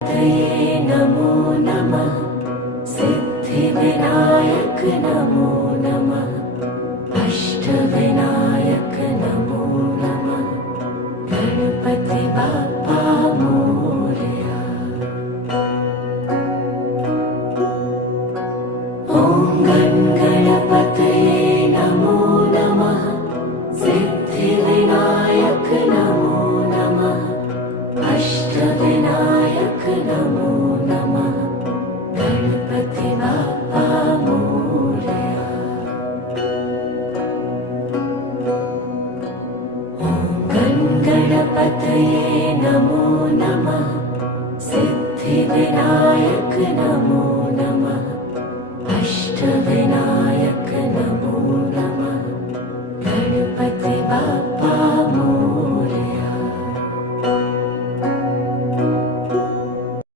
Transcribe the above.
तये नमो नमः। सिद्धिविनायक नमो नमः। अष्टविनायक नमो नमः। गणपति बाप्पा मोरया। ॐ गणपतये नमो नमः। सिद्धिविनायक नमो नमः। अष्टविनायक नमो नमः। गणपति बाप्पा मोरया। ॐ गणपतये नमो नमः। सिद्धिविनायक नमो नमः।